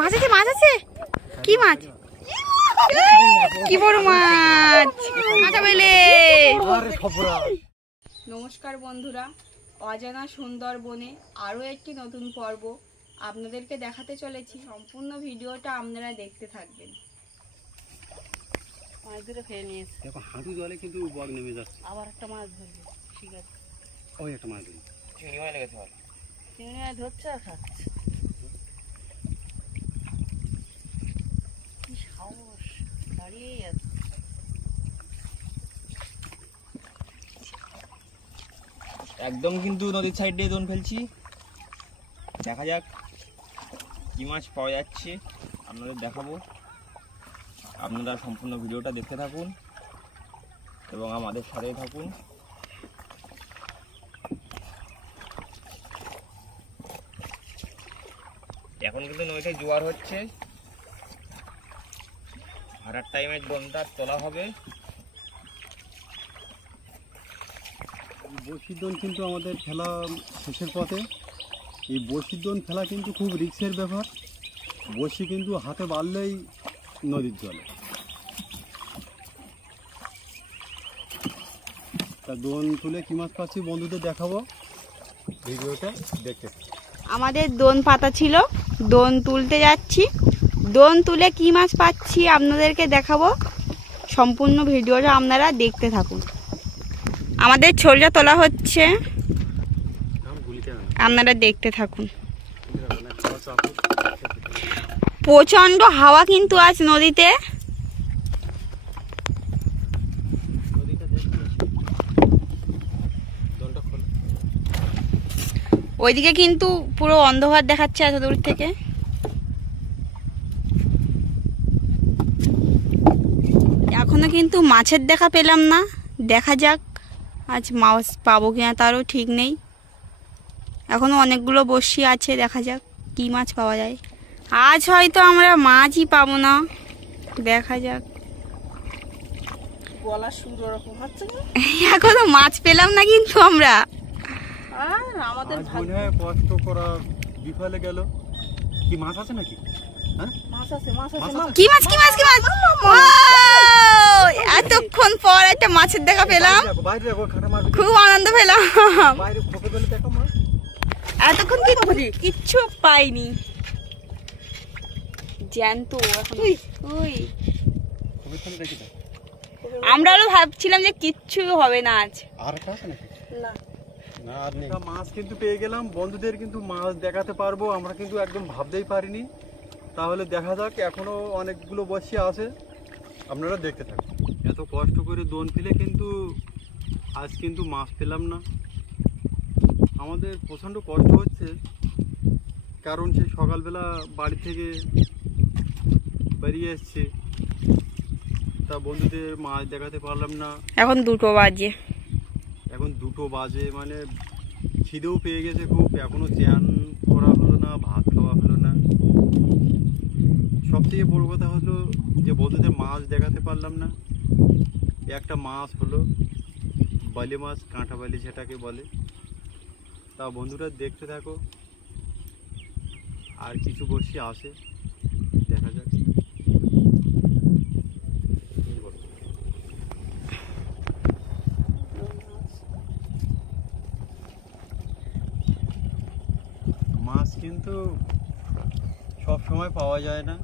মাছ আছে মাছ আছে? কি মাছ? কি বড় মাছ? কাঁচা বেলে নমস্কার বন্ধুরা অজানা সুন্দর বনে আরও একটি নতুন পর্ব আপনাদেরকে দেখাতে চলেছি। সম্পূর্ণ ভিডিওটা আপনারা দেখতে থাকবেন। মাছ ধরে ফেলে নিয়েছে। দেখো হাঁটু জলে কিন্তু বগ নেমে যাচ্ছে। আবার একটা মাছ ধরবে ঠিক আছে। ওই একটা মাছ ধরি। চিংড়ি মাছ ধরছে আর খাচ্ছে কি সাহস একদম কিন্তু নদীর সাইড দিয়ে দোন ফেলছি। দেখা যাক কি মাছ পাওয়া যাচ্ছে। আপনাদের দেখাবো। আপনারা সম্পূর্ণ ভিডিওটা দেখতে থাকুন এবং আমাদের সাথে থাকুন। এখন কিন্তু নদীতে জোয়ার হচ্ছে। ভাড়ার টাইমে দোনটা তোলা হবে। বড়শির দোন কিন্তু আমাদের খেলা শেষের পথে। এই বড়শির দোন খেলা কিন্তু খুব রিস্কের ব্যাপার বড়শি কিন্তু হাতে বাড়লেই নদীর জলে। তা দোন তুলে কি মাছ পাচ্ছি বন্ধুদের দেখাবো। ভিডিওটা দেখতে আমাদের দোন পাতা ছিল। দোন তুলতে যাচ্ছি। দোন তুলে কি মাছ পাচ্ছি আপনাদেরকে দেখাবো। সম্পূর্ণ ভিডিওটা আপনারা দেখতে থাকুন। আমাদের ছোলটা তোলা হচ্ছে। আপনারা দেখতে থাকুন। প্রচণ্ড হাওয়া কিন্তু আজ নদীতে। ওইদিকে কিন্তু পুরো অন্ধকার দেখাচ্ছে এত দূর থেকে এখনও কিন্তু মাছের দেখা পেলাম না। দেখা যাক আজ মাছ পাবো কিনা তারও ঠিক নেই। এখনও অনেকগুলো বসি আছে দেখা যাক কি মাছ পাওয়া যায়। আজ হয়তো আমরা মাছই পাবো না। দেখা যাক। এখনও মাছ পেলাম না কিন্তু আমরা। আমাদের আজ ভাগ্য কষ্ট করা বিফলে গেল। কি মাছ আছে নাকি? হ্যাঁ? মাছ আছে মাছ আছে মাছ মাছ। আছে? কি মাছ কি মাছ কি মাছ? এতক্ষণ পর একটা মাছের দেখা পেলাম। খুব আনন্দ পেলাম। এতক্ষণ কিন্তু কিচ্ছু পাইনি। জ্যান্ত এখন। ওই। আমরা হলো ভাবছিলাম যে কিচ্ছু হবে না আজ। আর না। মাছ কিন্তু পেয়ে গেলাম। বন্ধুদের কিন্তু মাছ দেখাতে পারব। আমরা কিন্তু একদম ভাবতেই পারিনি। তাহলে দেখা যাক এখনও অনেকগুলো বসি আছে। আপনারা দেখতে থাকুন। এত কষ্ট করে দোন ফেলে কিন্তু আজ কিন্তু মাছ পেলাম না। আমাদের প্রচণ্ড কষ্ট হচ্ছে কারণ সে সকালবেলা বাড়ি থেকে বেরিয়ে এসছে। তা বন্ধুদের মাছ দেখাতে পারলাম না। এখন দুটো বাজে। এখন দুটো বাজে মানে খিদেও পেয়ে গেছে খুব। এখনও চ্যান করা হলো না ভাত খাওয়া হলো না। সব থেকে বড় কথা হলো যে বন্ধুদের মাছ দেখাতে পারলাম না। একটা মাছ হলো বালি মাছ, কাঁটা বালি যেটাকে বলে। তা বন্ধুরা দেখতে থাকো। আর কিছু বসি আসে দেখা যাক। মাছ কিন্তু সব সময় পাওয়া যায় না।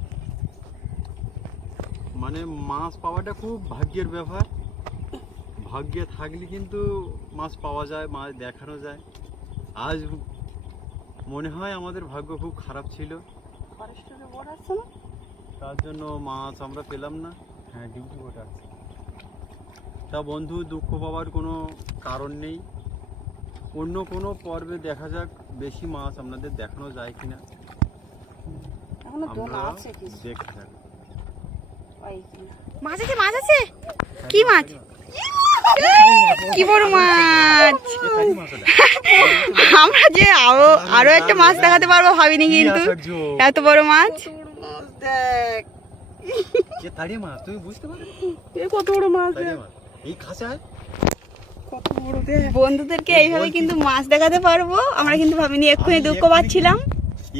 মানে মাছ পাওয়াটা খুব ভাগ্যের ব্যাপার। ভাগ্যে থাকলে কিন্তু মাছ পাওয়া যায় মাছ দেখানো যায়। আজ মনে হয় আমাদের ভাগ্য খুব খারাপ ছিল। ফরেস্টের বোর্ড আছে না? তার জন্য মাছ আমরা পেলাম না। হ্যাঁ ডিউটি আছে। তা বন্ধু দুঃখ পাওয়ার কোনো কারণ নেই। অন্য কোনো পর্বে দেখা যাক বেশি মাছ আপনাদের দেখানো যায় কিনা। আমরা আছে কিছু। দেখতে থাকি পাই কিনা মাছ আছে? মাছ আছে কি মাছ? কি বড় মাছ? আমরা যে আরও আরও একটা মাছ দেখাতে পারব ভাবিনি কিন্তু। এত বড় মাছ? মাছ তুমি বুঝতে কত বড় মাছ এই খাঁচায় কত বড় বন্ধুদেরকে এইভাবে কিন্তু মাছ দেখাতে পারব। আমরা কিন্তু ভাবিনি এক্ষুনি দুঃখ পাচ্ছিলাম।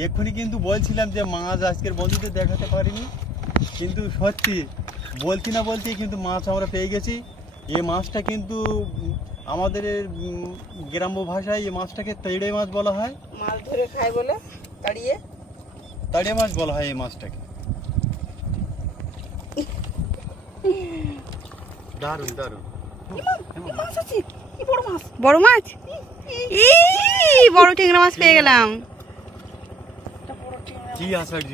এক্ষুনি কিন্তু বলছিলাম যে মাছ আজকের বন্ধুদের দেখাতে পারিনি। কিন্তু সত্যি বলছি না বলছি কিন্তু মাছ আমরা পেয়ে গেছি। এই মাছটা কিন্তু আমাদের গ্রাম্য ভাষায় এই মাছটাকে তেড়ে মাছ বলা হয়। মাছ ধরে খায় বলে তাড়িয়ে। তাড়ে মাছ বলা হয় এই মাছটাকে। দারুণ দারুণ। মাছ? আছে? কি বড় মাছ? বড় মাছ? বড় ট্যাংরা মাছ পেয়ে গেলাম। কি আশ্চর্য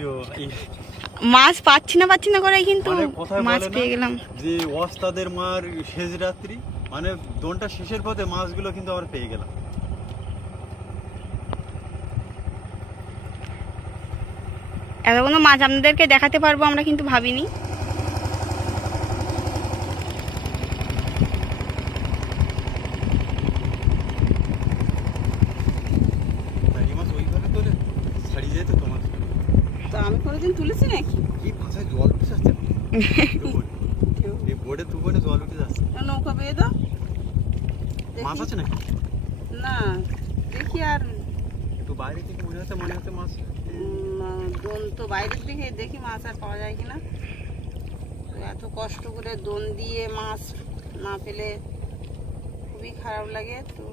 মাছ পাচ্ছি না পাচ্ছি না করে কিন্তু মানে মাছ পেয়ে গেলাম। যে ওস্তাদের মার শেষ রাত্রি মানে দোনটা শেষের পথে মাছগুলো কিন্তু আমরা পেয়ে গেলাম। এতগুলো মাছ আপনাদেরকে দেখাতে পারব আমরা কিন্তু ভাবিনি তাই মাছ ওইভাবে তোলে ছাড়িয়ে যেত তোমার তো আমি কোনোদিন তুলেছি নাকি? কি ভাষায় জল উঠে যাচ্ছে এই বোর্ডে তু বোর্ডে জল উঠে যাচ্ছে নৌকা বেয়ে দাও। মাছ আছে নাকি? না দেখি আর একটু বাইরে থেকে মনে হচ্ছে মনে হচ্ছে মাছ। দোন তো বাইরের দিকে দেখি মাছ আর পাওয়া যায় কিনা। তো এত কষ্ট করে দোন দিয়ে মাছ না পেলে খুবই খারাপ লাগে। তো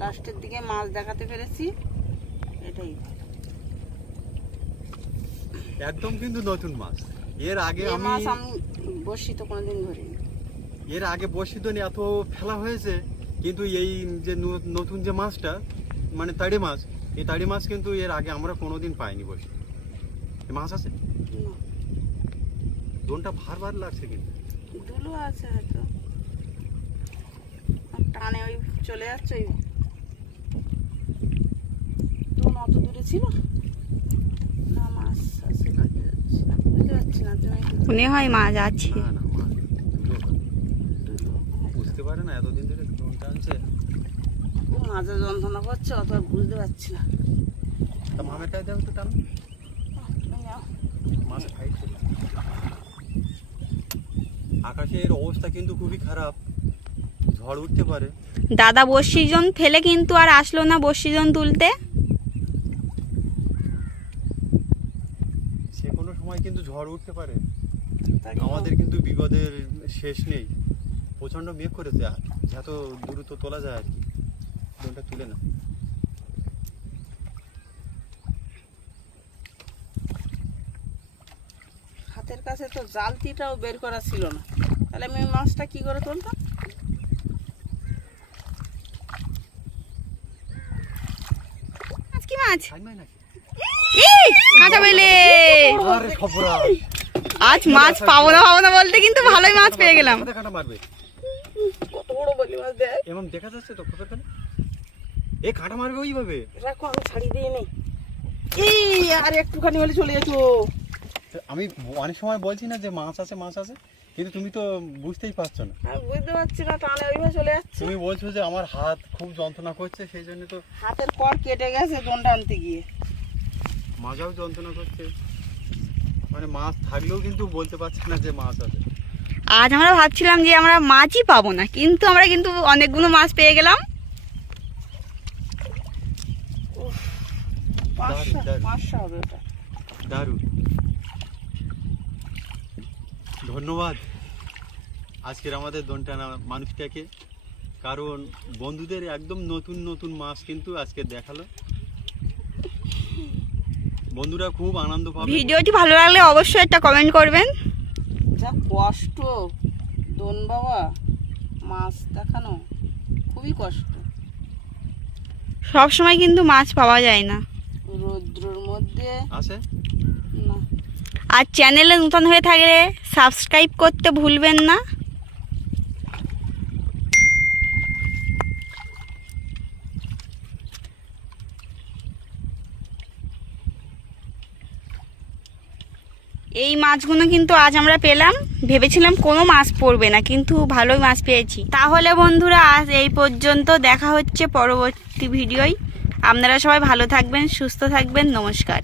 লাস্টের দিকে মাছ দেখাতে পেরেছি। এটাই। একদম কিন্তু নতুন মাছ। এর আগে আমি মাছ আমি বসি তো কোনোদিন ধরিনি। এর আগে বসিদনি এত ফেলা হয়েছে। কিন্তু এই যে নতুন যে মাছটা মানে তাড়ি মাছ এই তাড়ি মাছ কিন্তু এর আগে আমরা কোনোদিন পাইনি বসি। মাছ আছে? দোনটা ভার ভার লাগছে কিন্তু। দুলো আছে হয়তো। আর টানে ওই চলে যাচ্ছে ওই দোন অত দূরে ছিল না মাছ আছে বুঝতে পারছি না বুঝতে পারছি না তুমি মনে হয় মাছ আছে বুঝতে পারে না এতদিন ধরে আনছে ও মাঝে যন্ত্রণা করছে অত বুঝতে পারছি না। তা মামের কাছে দেবো তো টান মাছ খাই আকাশের অবস্থা কিন্তু খুবই খারাপ। ঝড় উঠতে পারে। দাদা বর্ষিজন ফেলে কিন্তু আর আসলো না বর্ষিজন তুলতে সে কোনো সময় কিন্তু ঝড় উঠতে পারে। আমাদের কিন্তু বিপদের শেষ নেই। প্রচণ্ড মেঘ করেছে যত দ্রুত তোলা যায় আর কি। দোনটা তুলে না হাতের কাছে তো জালতিটাও বের করা ছিল না। তাহলে আমি মাছটা কি করে তুলতাম কি মাছ? নাকি? কাঁচা আজ মাছ পাবো না পাবো না বলতে কিন্তু ভালোই মাছ পেয়ে গেলাম। কাটা মারবে? কত বড় বলি মাছ দেখ। এমন দেখা যাচ্ছে তো খোপের এ কাঁটা মারবে ওইভাবে? রাখো আমি ছাড়িয়ে দিয়ে নেই। এই আর একটুখানি হলে চলে যেত। আমি অনেক সময় বলছি না যে মাছ আছে মাছ আছে কিন্তু তুমি তো বুঝতেই পারছ না। আমি বুঝতে পারছি না টানে ওইভাবে চলে যাচ্ছে। তুমি বলছো যে আমার হাত খুব যন্ত্রণা করছে সেই জন্য তো হাতের কর কেটে গেছে দোনটা আনতে গিয়ে। মাজাও যন্ত্রণা করছে। মানে মাছ থাকলেও কিন্তু বলতে পারছি না যে মাছ আছে। আজ আমরা ভাবছিলাম যে আমরা মাছই পাবো না কিন্তু আমরা কিন্তু অনেকগুলো মাছ পেয়ে গেলাম। দারুণ। ধন্যবাদ। আজকের আমাদের দনটানা মানুষটাকে। কারণ বন্ধুদের একদম নতুন নতুন মাছ কিন্তু আজকে দেখাল। বন্ধুরা খুব আনন্দ পাবে। ভিডিওটি ভালো লাগলে অবশ্যই একটা কমেন্ট করবেন। যা কষ্ট। দোন বাবা মাছ দেখানো খুবই কষ্ট। সব সময় কিন্তু মাছ পাওয়া যায় না। রৌদ্রর মধ্যে আছে? না। আর চ্যানেলে নতুন হয়ে থাকলে সাবস্ক্রাইব করতে ভুলবেন না। এই মাছগুলো কিন্তু আজ আমরা পেলাম। ভেবেছিলাম কোনো মাছ পড়বে না, কিন্তু ভালোই মাছ পেয়েছি। তাহলে বন্ধুরা, আজ এই পর্যন্ত দেখা হচ্ছে পরবর্তী ভিডিওয়। আপনারা সবাই ভালো থাকবেন, সুস্থ থাকবেন, নমস্কার।